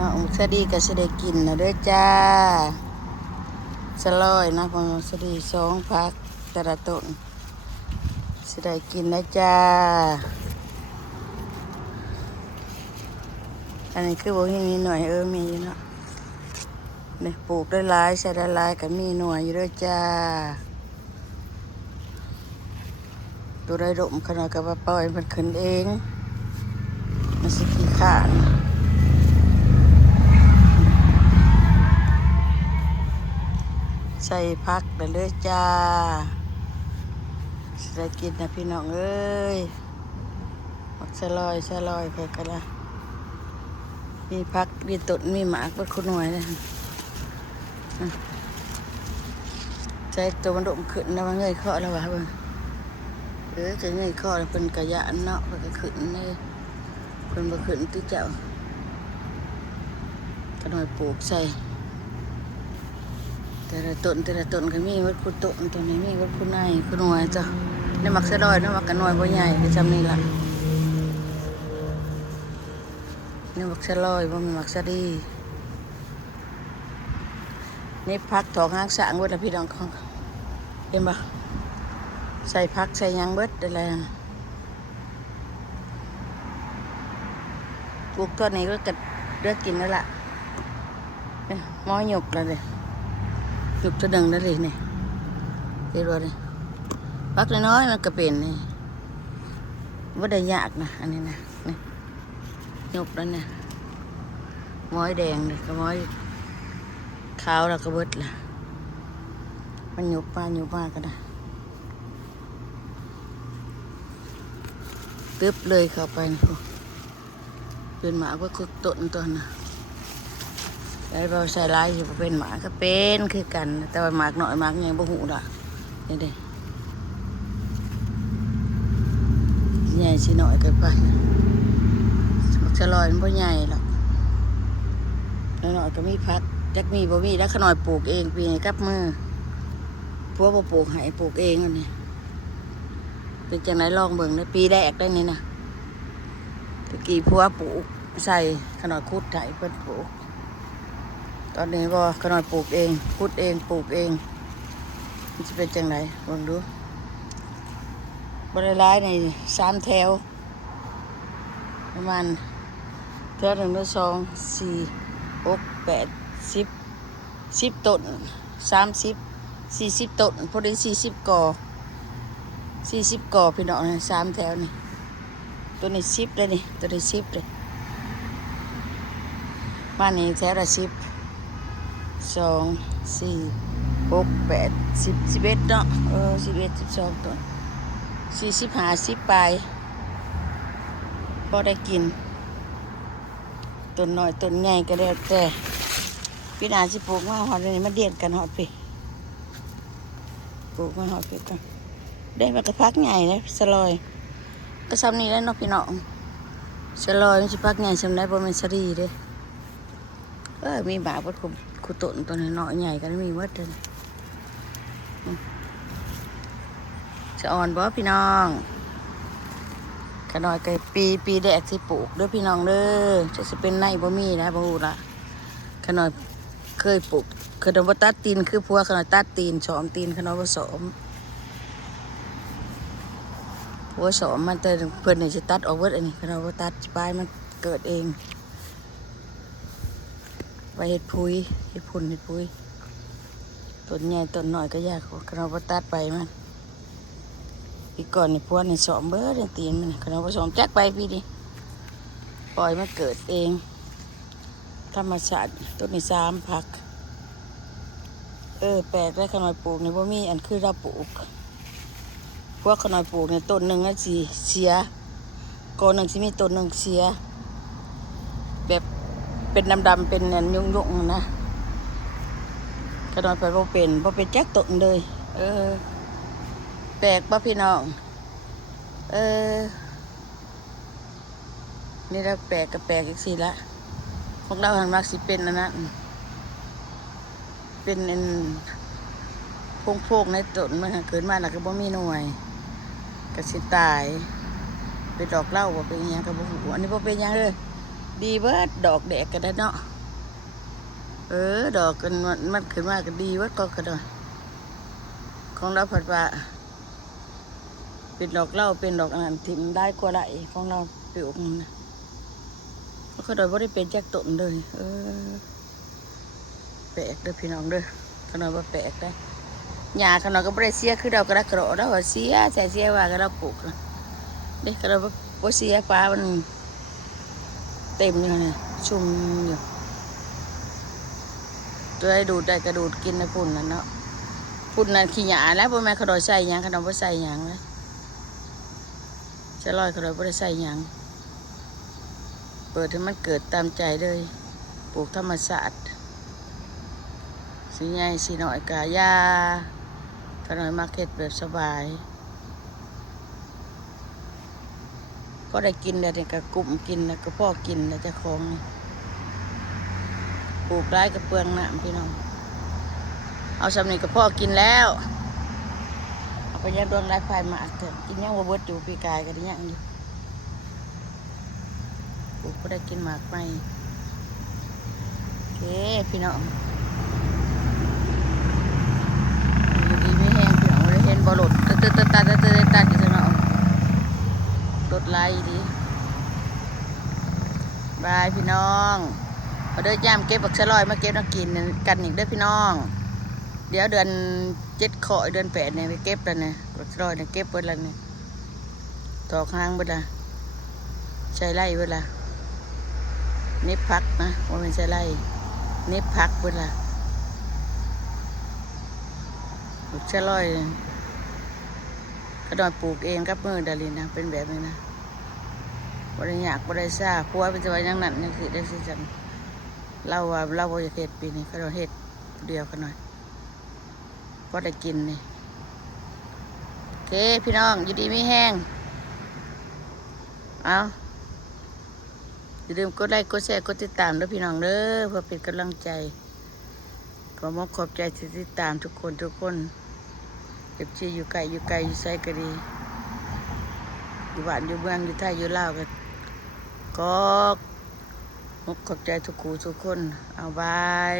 น้องสดีก็สิได้กินนะเด้อจ้าสลอยนะพอสดี2 พักแต่ละต้นสิได้กินนะจ้าอันนี้คือบ่มีหน่วยมีอยู่เนาะนี่ปลูกได้หลายใช้ได้หลายก็มีหน่วยอยู่เด้อจ้าตัวได้ดมขนาดกับว่าปล่อยมันขึ้นเองมันสิขี้ข้านใส่พักได้เลยจ้าสิได้กินนะพี่น้องเอ้ยมักสลอยเพื่อกันละมีพักมีต้นมีหมากเป็นคนหน่วยเลยใช้ตัวมันดมขึ้นแล้วมันเงยข้อแล้ววะเบิ่งจะเงยข้อแล้วเป็นกระยะเนาะมันก็ขึ้นเลยเป็นบ่ขึ้นที่เจ้าก็หน่อยปลูกใส่แต่ละต้นก็มีวัดคุณต้นตัวนี้มีวัดคุณนายคุณหน่วยจ้ะในมักสะดอยในมักกันหน่วยบ่ใหญ่ก็จำนี่ละในมักสะลอยบ่มีมักสะดีนี่พักถอกหางสางเบิดแล้วพี่น้องของเห็นปะใส่พักใส่ยังเบิดอะไรปลูกต้นนี้ก็กระเลือกกินแล้วล่ะม้อหยกแล้วเลยหยกจะดึงแล้วเลยนี่เห็นบ่เลยพักน้อยมันก็เป็นนี่ว่าได้ยากนะอันนี้นะนี่หยกแล้วเนี่ยม้อยแดงเลยก็ม้อยขาวแล้วก็เบิดล่ะมันหยกมาก็ได้ตึ๊บเลยเข้าไปนี่เป็นหมาก็คือต้นตัวน่ะแล้วเราใส่ลายอยู่เป็นหมาก็เป็นคือกันแต่ว่าหมากหน่อยหมากยังบ่หูด่ะนี่เด้ใหญ่สิหน่อยเกินไปจะลอยมันบ่ใหญ่หรอกแล้วหน่อยก็มีพักจักมีบ่มีแล้วขน่อยปลูกเองปีนี้กับมือพวกบ่ปลูกให้ปลูกเองอันนี้เป็นจังไหนลองเบิ่งในปีแรกได้นี่นะตะกี้พัวปลูกใส่ขน่อยคุดไถเพิ่นปลูกตอนนี้ก็ขน่อยปลูกเองคุดเองปลูกเองมันจะเป็นจังไหนเบิ่งดูบริไลใน3 แถวประมาณแถว1 2 4 6 8 10 ต้น30 40 ต้นพอดี40 ก่อพี่น้องนะ3 แถวนี่ตัวนี้10เลยนี่ตัวนี้10เลยบ้านนี้แถวละ10 2 4 6 8 10 11เนาะ11 12 ต้น40 50 ปลายพอได้กินต้นน้อยต้นใหญ่ก็แล้วแต่พี่นาสิปลูกมาหอดนี่มาเดียนกันหอดพี่ปลูกมาหอดพี่กันได้มันก็พักใหญ่นะสลอยก็ซ้ำนี้แล้วเนาะพี่น้องสลอยมันสิพักใหญ่ซ้ำได้บ่แม่นสรีเด้มีหมาบ่คุต้นตัวน้อยใหญ่กันมีหมดเลยจะอ่อนบ่พี่น้องขน้อยไก่ปีแดกสิปลูกเด้อพี่น้องเด้อจะสิเป็นไนบ่มีนะบ่ฮู้ละขน้อยเคยปลูกเคยโดนบ่ตัดตีนคือพัวขน้อยตัดตีนสอมตีนขน้อยบ่สอมพัวสอมมันแต่เพิ่นนี่สิตัดออกเบิดอันนี้ขน้อยบ่ตัดปลายมันเกิดเองไปเฮ็ดปุ๋ยเฮ็ดพุ่นเฮ็ดปุ๋ยต้นใหญ่ต้นน้อยก็ยากขน้อยบ่ตัดไปมันปีก่อนนี่พวกนี่สอมเบิดตีนมันขนมผสมแจ๊กไปพี่ดิปล่อยมันเกิดเองธรรมชาติต้นนี้3 พักแปลกได้ขนมปลูกในบ่มีอันคือเราปลูกพวกขนมปลูกในต้นหนึ่งนั่นสิเสียก้อนหนึ่งสิมีต้นหนึ่งเสียแบบเป็นดำๆเป็นยุ่งๆนะขนมไปบ่เป็นแจ๊กต้นเลยแปลกป่ะพี่น้องนี่เราแปลกกับแปลกอีกสิละพวกเราหันมากสิเป็นนั้นเป็นโพงในต้นมันเกิดมาแล้วก็บ่มีหน่วยก็สิตายเป็นดอกเหล้าบ่เป็นหยังก็บ่ฮู้อันนี้บ่เป็นหยังเลย ดีเบิดดอกแดกก็ได้เนาะดอกกันมันขึ้นมาก็ดีเบิดก็กระดอยของเราผัดว่าเป็นดอกเหล้าเป็นดอกอันนั้นถิ่มได้กว่าไรของเราปลูกมันนะก็โดยว่าได้เป็นแจกต้นเลยแปลกเด้อพี่น้องเด้อขนาดว่าแปลกได้หญ้าขนาดก็ไม่ได้เสียคือเรากระกระโดดแล้วว่าเสียใส่เสียว่าก็เราปลูกนะเด็กก็เราบ่เสียฟ้ามันเต็มอยู่เนี่ยชุ่มอยู่ตัวให้ดูดได้กระดูดกินในปุ่นนั่นเนาะปุ่นนั่นขี้หญ้าแล้วพ่อแม่ขนมใส่หยังขนมบ่ใส่หยังเลยจะลอยขนมบ่ได้ใส่หยังเปิดให้มันเกิดตามใจเลยปลูกธรรมศาสตร์สีใหญ่สีน้อยกายาขนมมาร์เก็ตแบบสบายก็ได้กินแล้วเนี่ยก็กลุ่มกินแล้วก็พ่อกินแล้วจะของปลูกไร่กับเปลืองน้ำพี่น้องเอาสำเนียงกับพ่อกินแล้วเอาไปยัดโดนไร่ไฟมาเถอะกินยังว่าเบิดอยู่ปีกายกันยังอยู่ปลูกก็ได้กินหมากไหมโอเคพี่น้องอยู่ดีไม่แห้งพี่น้องเลยเห็นบอลดตัดอยู่ทางนอกรถไล่ดีบายพี่น้องมาเดินย่ามเก็บบักชะลอยมาเก็บน้ำกินกันอีกเด้อพี่น้องเดี๋ยวเดือน7 ขอเดือน8เนี่ยไปเก็บแล้วเนี่ยบักชะลอยเนี่ยเก็บเบิดแล้วเนี่ยตอกหางเบิดละใช้ไล่เบิดละเน็บพักนะว่าเป็นใช้ไล่เน็บพักเบิดละบักชะลอยก็ดอยปลูกเองกับมือดารินนะเป็นแบบนี้นะบริยากบริซ่าพัวเป็นจะไว้ยังนั่นยังสิได้สิจันเราว่าเราบริเฮ็ดปีนี้ก็เราเฮ็ดเดียวกันหน่อยพอได้กินนี่โอเคพี่น้องอยู่ดีไม่แห้งเอาอย่าลืมกดไลค์กดแชร์กดติดตามด้วยพี่น้องเด้อเพื่อเป็นกำลังใจขอมอบขอบใจที่ติดตามทุกคนเก็บชีอยู่ไกลอยู่ไสก็ดีอยู่บ้านอยู่เมืองอยู่ไทยอยู่ลาวกันก็มอบขอบใจทุกคู่ทุกคนเอาบาย